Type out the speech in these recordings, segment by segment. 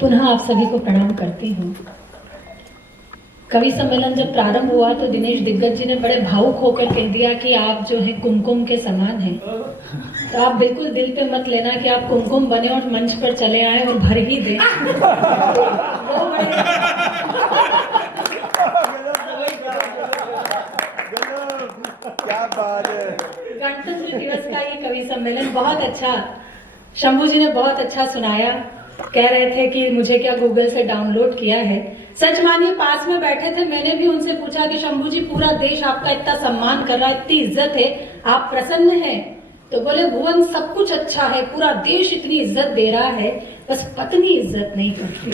पुनः आप सभी को प्रणाम करती हूँ। कवि सम्मेलन जब प्रारंभ हुआ तो दिनेश दिग्गज जी ने बड़े भावुक होकर कह दिया कि आप जो है कुमकुम के समान हैं। तो आप बिल्कुल दिल पे मत लेना कि आप कुमकुम बने और मंच पर चले आए और भर ही दें। क्या बात है। गणतंत्र दिवस का ये कवि सम्मेलन बहुत अच्छा, शंभू जी ने बहुत अच्छा सुनाया। कह रहे थे कि मुझे क्या गूगल से डाउनलोड किया है। सच मानिए पास में बैठे थे, मैंने भी उनसे पूछा कि शंभू जी पूरा देश आपका इतना सम्मान कर रहा है, इतनी इज्जत है, आप प्रसन्न हैं? तो बोले भुवन सब कुछ अच्छा है, पूरा देश इतनी इज्जत दे रहा है, बस पत्नी इज्जत नहीं करती।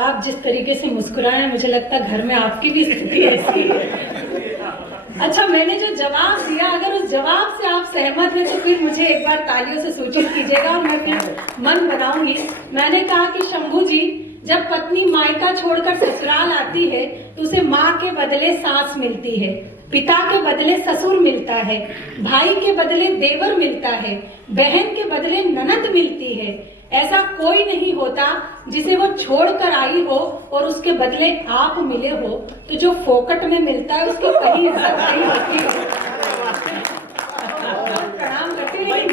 आप जिस तरीके से मुस्कुराए हैं, मुझे लगता है घर में आपकी भी स्थिति ऐसी है। अच्छा, मैंने जो जवाब दिया, अगर उस जवाब से आप सहमत हैं तो फिर मुझे एक बार तालियों से सूचित कीजिएगा और मैं फिर मन बनाऊंगी। मैंने कहा कि शंभू जी, जब पत्नी मायका छोड़कर ससुराल आती है तो उसे माँ के बदले सास मिलती है, पिता के बदले ससुर मिलता है, भाई के बदले देवर मिलता है, बहन के बदले ननद मिलती है। ऐसा कोई नहीं होता जिसे वो छोड़कर आई हो और उसके बदले आप मिले हो। तो जो फोकट में मिलता है उसकी कहीं इज्जत नहीं होती। प्रणाम करते हैं,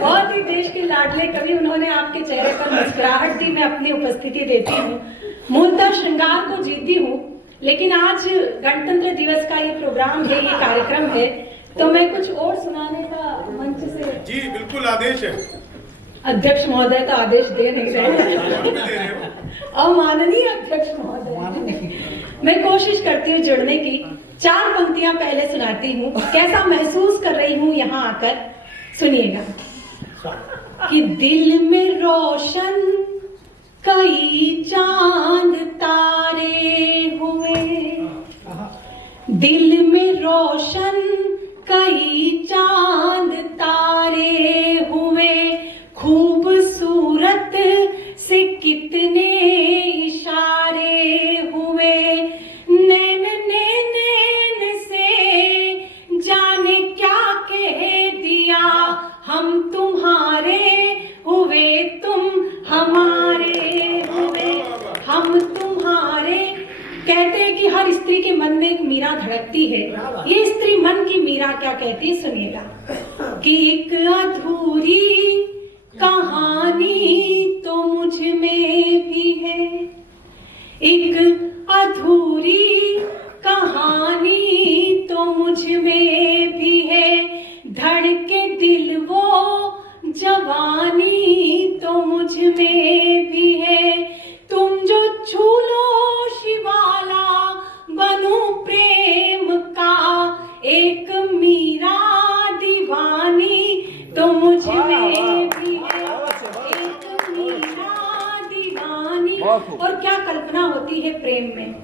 बहुत ही देश के लाडले कवि, उन्होंने आपके चेहरे पर मुस्कुराहट दी, मैं अपनी उपस्थिति देती हूँ। मूलतः श्रृंगार को जीती हूँ, लेकिन आज गणतंत्र दिवस का ये प्रोग्राम है, ये कार्यक्रम है, तो मैं कुछ और सुनाने का मंच से। जी बिल्कुल, आदेश है। अध्यक्ष महोदय तो आदेश दे नहीं रहे। और माननीय अध्यक्ष महोदय, मैं कोशिश करती हूँ जुड़ने की। 4 पंक्तियां पहले सुनाती हूँ, कैसा महसूस कर रही हूँ यहाँ आकर, सुनिएगा। कि दिल में रोशन कई चांद तारे हुए, दिल में रोशन कई चांद तारे हुए, खूबसूरत से कितने इशारे हुए, नैन ने नैन से जाने क्या कह दिया, हम तुम्हारे हुए तुम हमारे हुए, हम तुम्हारे। कहते हैं कि हर स्त्री के मन में एक मीरा धड़कती है। ये स्त्री मन की मीरा क्या कहती है, सुनिएगा। कि एक अधूरी कहानी तो मुझ में भी है, एक अधूरी कहानी तो मुझ में भी है, धड़के दिल वो जवानी तो मुझ में भी है, तुम जो छू लो शिवाला बनूं प्रेम का, एक मीरा दीवानी तो मुझ में भी है, एक मीरा दीवानी। और क्या कल्पना होती है प्रेम में,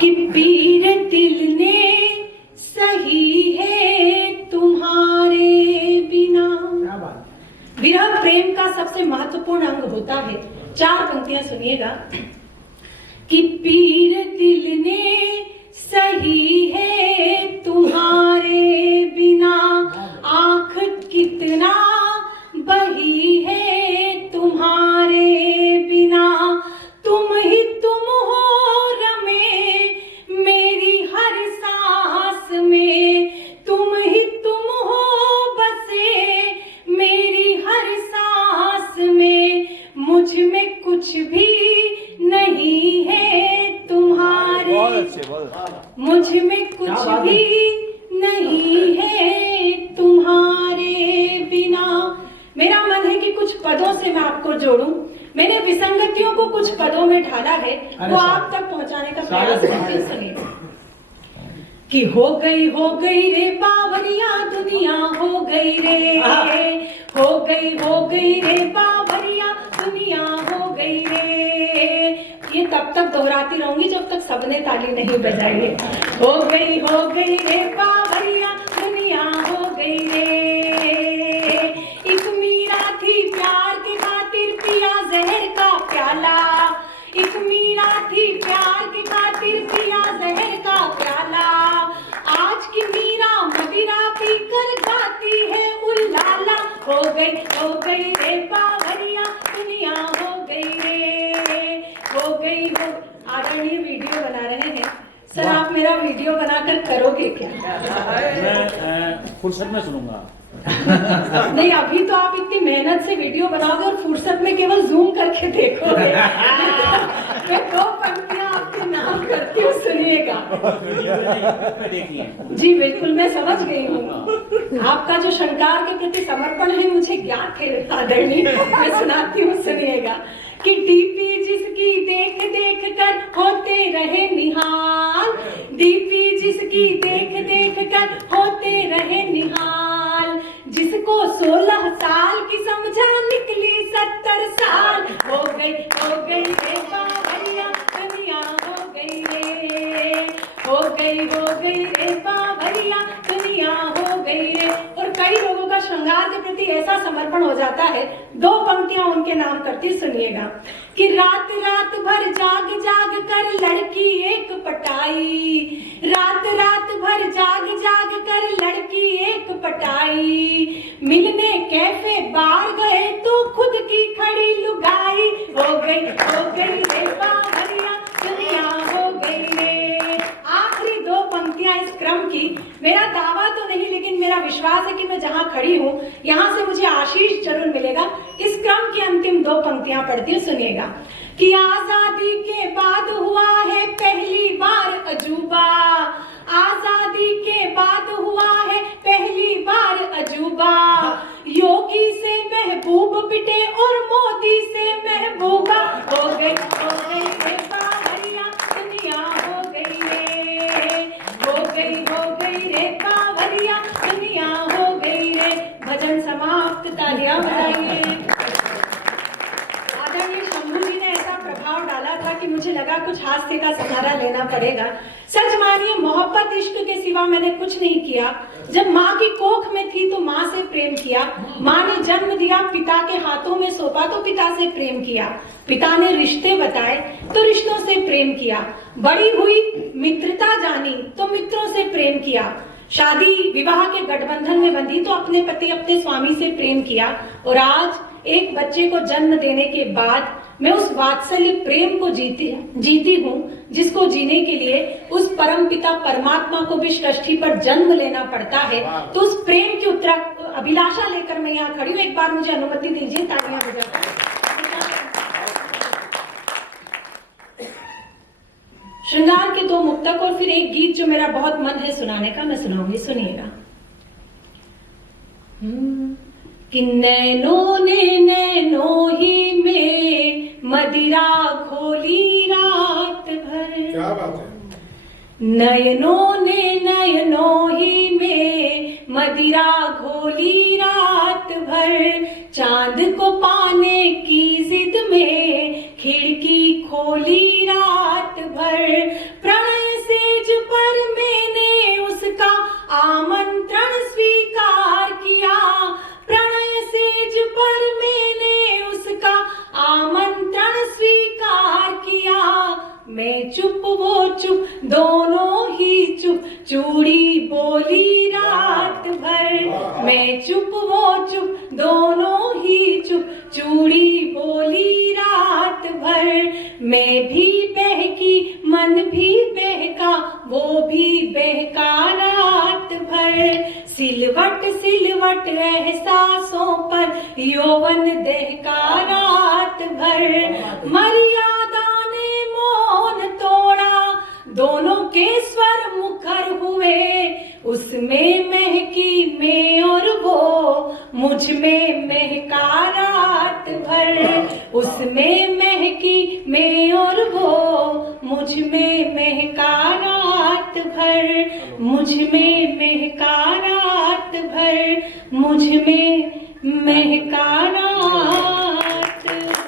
कि पीर दिल ने सही है तुम्हारे बिना। विरह प्रेम का सबसे महत्वपूर्ण अंग होता है। 4 पंक्तियां सुनिएगा। कि पीर दिल ने सही है तुम्हारे बिना, आंख कितना बही है तुम्हारे बिना, तुम ही तुम हो रमे मेरी हर सांस में, तुम ही तुम हो बसे मेरी हर सांस में, मुझ में कुछ भी नहीं है तुम्हारे, मुझ में कुछ भी नहीं है तुम्हारे बिना। मेरा मन है कि कुछ पदों से मैं आपको जोड़ूं। मैंने विसंगतियों को कुछ पदों में ढाला है, वो आप तक पहुंचाने का प्रयास करती सुनिए। कि हो गई रे बावरिया दुनिया, हो गई रे, हो गई रे बावरिया दुनिया, हो गई रे। ये तब तक दोहराती रहूंगी जब तक सबने ताली नहीं बजाई है। हो गई रे बावरिया दुनिया, हो गई रे। एक मीरा थी प्यार की खातिर पिया जहर का प्याला, एक मीरा थी प्यार की खातिर पिया जहर का प्याला, आज की मीरा मदिरा पीकर गाती है उल्लाला। हो गई रे बावरिया किया। मैं फुर्सत में सुनूंगा। नहीं, अभी तो आप इतनी मेहनत से वीडियो बनाओगे और फुर्सत में केवल जूम करके देखोगे। मैं 2 पंक्तियां आपके नाम करती हूँ, सुनिएगा। जी बिल्कुल, मैं समझ गई हूँ आपका जो शंकर के प्रति समर्पण है, मुझे ज्ञात है आदरणीय। मैं सुनाती हूँ, सुनिएगा। कि डीपी जिसकी देख देख कर होते रहे निहाल, डीपी जिसकी देख देख कर होते रहे निहाल, जिसको 16 साल की समझा निकली 70 साल, हो गई रे बावरिया दुनिया, हो गई रे, हो गई रे बावरिया दुनिया, हो गई रे। और कई लोगों का श्रृंगार के प्रति ऐसा समर्पण हो जाता है, 2 पंक्तियां उनके नाम करती, सुनिएगा। कि रात रात भर जाग जाग कर लड़की एक पटाई, रात रात भर जाग जाग कर लड़की एक पटाई, मिलने कैफे बार गए तो खुद की खड़ी लुगाई, हो गई रे बावरिया दुनिया, हो गई रे। आखिरी 2 पंक्तियां इस क्रम की, मेरा दावा तो नहीं लेकिन मेरा विश्वास है कि मैं जहां खड़ी हूं यहां से मुझे आशीष जरूर मिलेगा। इस क्रम की अंतिम 2 पंक्तियां पढ़ती हूँ, सुनिएगा। कि आजादी के बाद हुआ है पहली बार अजूबा, आजादी के बाद हुआ है पहली बार अजूबा, योगी से महबूब पिटे और मोदी से महबूबा, हो गई रे बावरिया दुनिया, हो गई रे, हो गई रे बावरिया दुनिया, हो गई रे। भजन समाप्त, तालियां बजाइए। आदरणीय शंभू जी ने ऐसा प्रभाव डाला था कि मुझे लगा कुछ हास्य का सहारा लेना पड़ेगा। सच मानिए, मोहब्बत इश्क के सिवा मैंने कुछ नहीं किया। जब माँ की कोख में थी तो माँ से प्रेम किया, माँ ने जन्म दिया, पिता के हाथों में सौंपा तो पिता से प्रेम किया, पिता ने रिश्ते बताए तो रिश्तों से प्रेम किया, बड़ी हुई मित्रता जानी तो मित्रों से प्रेम किया, शादी विवाह के गठबंधन में बंधी तो अपने पति अपने स्वामी से प्रेम किया, और आज एक बच्चे को जन्म देने के बाद मैं उस वात्सल्य प्रेम को जीती हूँ जिसको जीने के लिए उस परम पिता परमात्मा को भी सृष्टि पर जन्म लेना पड़ता है। तो उस प्रेम की अभिलाषा लेकर मैं यहाँ खड़ी हूँ। एक बार मुझे अनुमति दीजिए, तालियां बजाकर। श्रृंगार के 2 मुक्तक और फिर एक गीत जो मेरा बहुत मन है सुनाने का, मैं सुनाऊंगी, सुनिएगा। कि नैनों ने नैनों ही में मदिरा घोली रात भर, क्या बात है। नयनों ने नयनों ही में मदिरा घोली रात भर, चांद को पाने की जिद में खिड़की खोली रात भर, प्रणय सेज पर मैंने उसका आमंत्रण स्वीकार किया, प्रणय सेज पर मैंने उसका आमंत्रण स्वीकार किया, मैं चुप वो चुप दोनों ही चुप, चूड़ी बोली रात भर, मैं चुप वो चुप दोनों ही चुप, चूड़ी बोली रात भर, मैं भी बहकी मन भी बहका वो भी बहका रात भर, सिलवट सिलवट एहसासों पर यौवन दहका रात भर, मर्यादा ने मौन तोड़ा दोनों के स्वर मुखर हुए, उसमें महकी मैं और वो मुझ में महका रात भर, उसमें महकी मैं और वो मुझ में महका रात भर, मुझ में महका रात भर, मुझ में महका रात भर।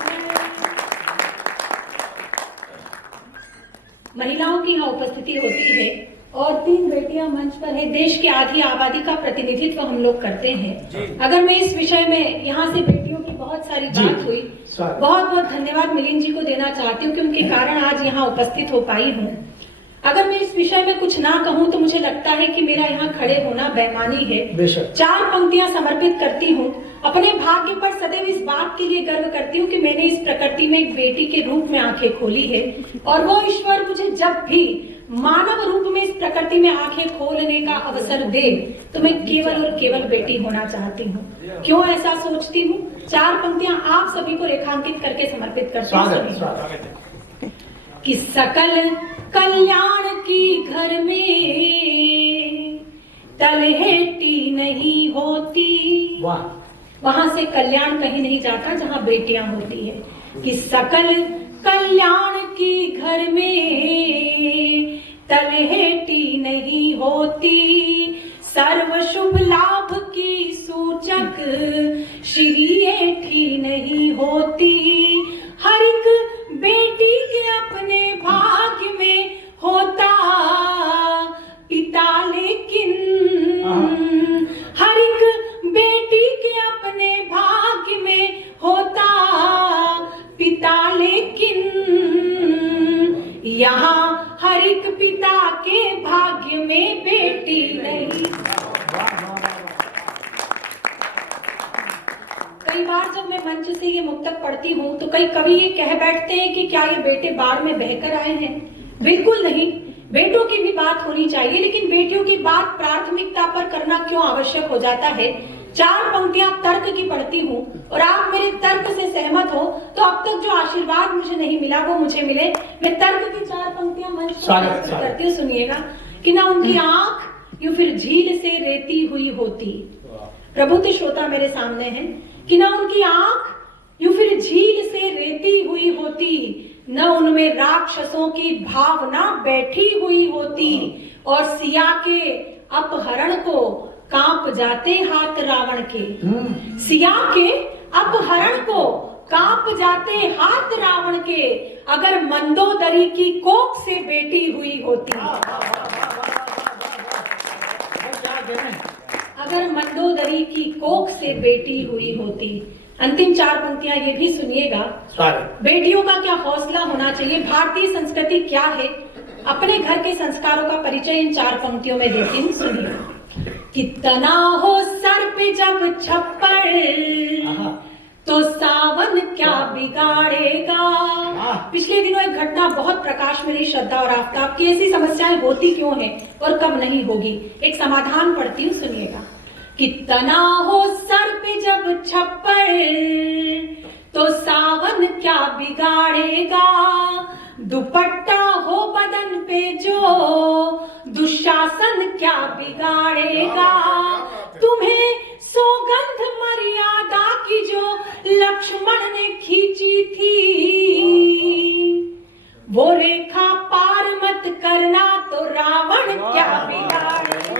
महिलाओं की यहाँ उपस्थिति होती है और 3 बेटियां मंच पर है। देश की आधी आबादी का प्रतिनिधित्व हम लोग करते हैं। अगर मैं इस विषय में यहाँ से बेटियों की बहुत सारी बात हुई, बहुत बहुत धन्यवाद मिलिंद जी को देना चाहती हूँ कि उनके कारण आज यहाँ उपस्थित हो पाई हूँ। अगर मैं इस विषय में कुछ ना कहूँ तो मुझे लगता है कि मेरा यहाँ खड़े होना बेईमानी है। 4 पंक्तियां समर्पित करती हूँ। अपने भाग्य पर सदैव इस बात के लिए गर्व करती हूँ कि मैंने इस प्रकृति में एक बेटी के रूप में आंखें खोली है और वो ईश्वर मुझे जब भी मानव रूप में इस प्रकृति में आंखें खोलने का अवसर दे तो मैं केवल और केवल बेटी होना चाहती हूँ। क्यों ऐसा सोचती हूँ? 4 पंक्तियां आप सभी को रेखांकित करके समर्पित करती हूँ कि सकल कल्याण की घर में तलहेटी नहीं होती। वहां से कल्याण कहीं नहीं जाता जहां बेटियां होती है। कि सकल कल्याण की घर में तलहेटी नहीं होती, सर्व शुभ लाभ की सूचक श्रीएठी नहीं होती। हर एक बेटी के अपने भाग्य में होता पिता, लेकिन हर एक बेटी के अपने भाग्य में होता पिता, लेकिन यहाँ हर एक पिता के भाग्य में बेटी नहीं। कई बार जब मैं मंच से ये मुक्तक पढ़ती हूँ तो कई कवि ये कह बैठते हैं कि क्या ये बेटे बाढ़ में बहकर आए हैं? बिल्कुल नहीं, बेटों की भी बात होनी चाहिए, लेकिन बेटियों की बात प्राथमिकता पर करना क्यों आवश्यक हो जाता है? 4 पंक्तियां तर्क की पढ़ती हूँ और आप मेरे तर्क से सहमत हो तो अब तक जो आशीर्वाद मुझे नहीं मिला वो मुझे मिले। मैं तर्क की 4 पंक्तियां मंच पर करती हूँ, सुनिएगा। कि ना उनकी आंख यूं फिर झील से रेती हुई होती। प्रबुद्ध श्रोता मेरे सामने हैं। कि ना उनकी आंख यूं फिर झील से रेती हुई होती, न उनमें राक्षसों की भावना बैठी हुई होती, और सिया के अपहरण को कांप जाते हाथ रावण के। सिया के अपहरण को कांप जाते हाथ रावण के, अगर मंदोदरी की कोख से बेटी हुई होती। अगर मंदोदरी की कोख से बेटी हुई होती। अंतिम 4 पंक्तियां ये भी सुनिएगा। बेटियों का क्या हौसला होना चाहिए, भारतीय संस्कृति क्या है, अपने घर के संस्कारों का परिचय इन 4 पंक्तियों में देती हूँ, सुनिएगा। कितना हो सर पे जब छप्पर तो सावन क्या बिगाड़ेगा। पिछले दिनों एक घटना बहुत प्रकाश में रही, श्रद्धा और आफ्ताब की। ऐसी समस्याएं होती क्यों हैं और कब नहीं होगी, एक समाधान पढ़ती हूँ, सुनिएगा। कितना हो सर पे जब छप्पर तो सावन क्या बिगाड़ेगा, दुपट्टा हो बदन पे जो दुशासन क्या बिगाड़ेगा। तुम्हें सौगंध मर्यादा की जो लक्ष्मण ने खींची थी, वो रेखा पार मत करना तो रावण क्या बिगाड़ेगा।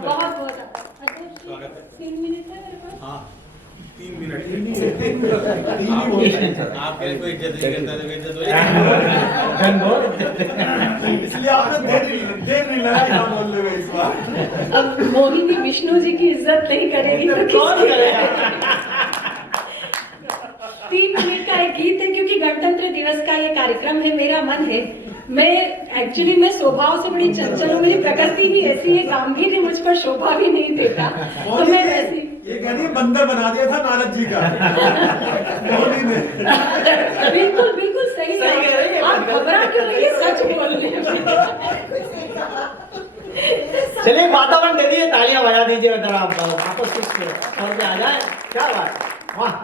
बहुत बहुत 3 मिनट है मेरे पास। हाँ 3 मिनट आपके कोई इज्जत नहीं करता तो इज्जत हो इसलिए आपने देर नहीं लगा क्या बोल रहे हो इस बार। अब मोहिनी विष्णु जी की इज्जत नहीं करेगी तो कौन करेगा। 3 मिनट का एक गीत है, क्योंकि गणतंत्र दिवस का ये कार्यक्रम है। मेरा मन है, मैं स्वभाव से बड़ी चंचल हूँ, मेरी प्रकृति ही ऐसी है, गांभीर्य मुझ पर शोभा भी नहीं देता, तो मैं वैसी। ये कह रही है बंदर बना दिया था नारद जी का मोदी ने। बिल्कुल बिल्कुल सही है, आप घबरा क्यों रही है, सच बोल रहे हैं। चलिए वातावरण दे दिए, तालियां बजा दीजिए, अगर आप वापस आ जाए। क्या बात, वाह।